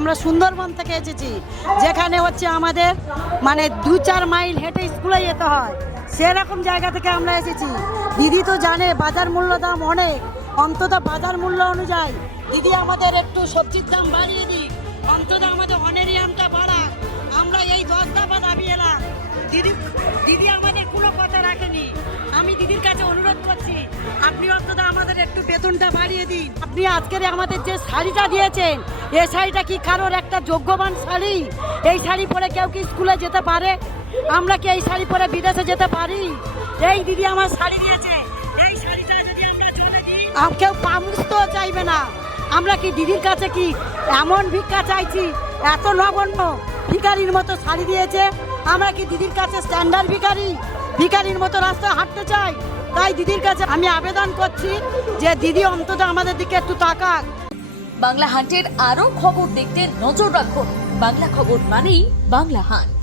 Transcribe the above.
আমরা সুন্দরবন থেকে এসেছি, যেখানে হচ্ছে আমাদের মানে 2-4 মাইল হেঁটে স্কুলে যেতে হয়, সেরকম জায়গা থেকে আমরা এসেছি। দিদি তো জানে বাজার মূল্য দাম অনেক, অন্তত বাজার মূল্য অনুযায়ী দিদি আমাদের একটু সবজির দাম বাড়িয়ে দিই, অন্তত আমাদের অনেরিয়ামটা বাড়া। আমরা এই 10 দফা দাবি এলাম, দিদি আমাদের কোনো কথা রাখেনি। আমি দিদির কাছে অনুরোধ করছি, আপনি অন্তত আমাদের একটু বেতনটা বাড়িয়ে দিন। আপনি আজকের আমাদের যে শাড়িটা দিয়েছেন, এই শাড়িটা কি কারোর একটা যোগ্যবান শাড়ি? এই শাড়ি পরে কেউ কি স্কুলে যেতে পারে? আমরা কি এই শাড়ি পরে বিদেশে যেতে পারি? এই দিদি আমার শাড়ি দিয়েছে, এই শাড়িটা যদি আমরা চলে দিই, কেউ পামুস্তো চাইবে না। আমরা কি দিদির কাছে কি এমন ভিক্ষা চাইছি? এত নগণ্য ভিখারির মতো শাড়ি দিয়েছে, আমরা কি দিদির কাছে স্ট্যান্ডার্ড ভিখারির মতো রাস্তায় হাঁটতে চাই? তাই দিদির কাছে আমি আবেদন করছি যে দিদি অন্তত আমাদের দিকে একটু তাকাক। বাংলা হান্টের আরো খবর দেখতে নজর রাখুন। বাংলা খবর মানেই বাংলা হান্ট।